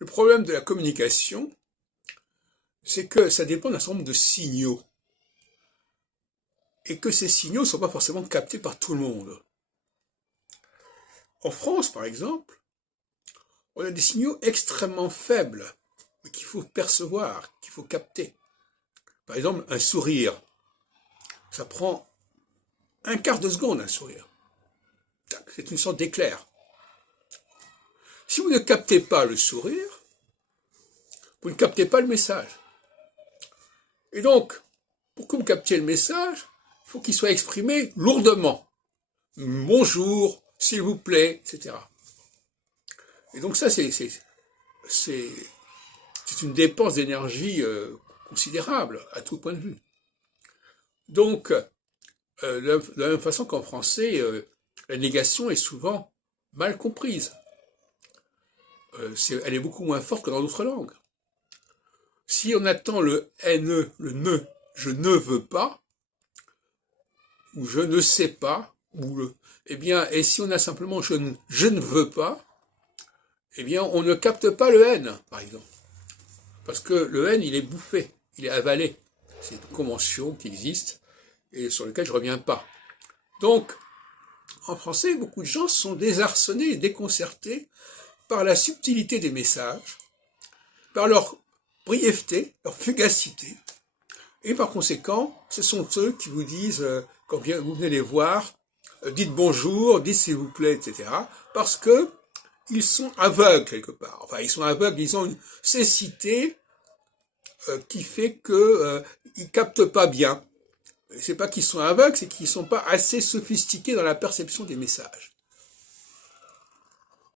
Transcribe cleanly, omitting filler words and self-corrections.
Le problème de la communication, c'est que ça dépend d'un certain nombre de signaux, et que ces signaux ne sont pas forcément captés par tout le monde. En France, par exemple, on a des signaux extrêmement faibles, mais qu'il faut percevoir, qu'il faut capter. Par exemple, un sourire, ça prend un quart de seconde, un sourire. C'est une sorte d'éclair. Si vous ne captez pas le sourire, vous ne captez pas le message. Et donc, pour que vous captiez le message, il faut qu'il soit exprimé lourdement. Bonjour, s'il vous plaît, etc. Et donc ça, c'est une dépense d'énergie considérable à tout point de vue. Donc, de la même façon qu'en français, la négation est souvent mal comprise. Elle est beaucoup moins forte que dans d'autres langues. Si on attend le NE, le ne, je ne veux pas, ou je ne sais pas, ou eh bien, et si on a simplement je ne veux pas, eh bien, on ne capte pas le N, par exemple. Parce que le N, il est bouffé, il est avalé. C'est une convention qui existe et sur laquelle je ne reviens pas. Donc, en français, beaucoup de gens sont désarçonnés et déconcertés par la subtilité des messages, par leur brièveté, leur fugacité. Et par conséquent, ce sont eux qui vous disent, quand vous venez les voir, dites bonjour, dites s'il vous plaît, etc. Parce que ils sont aveugles quelque part. Enfin, ils sont aveugles, ils ont une cécité qui fait que ils captent pas bien. C'est pas qu'ils sont aveugles, c'est qu'ils sont pas assez sophistiqués dans la perception des messages.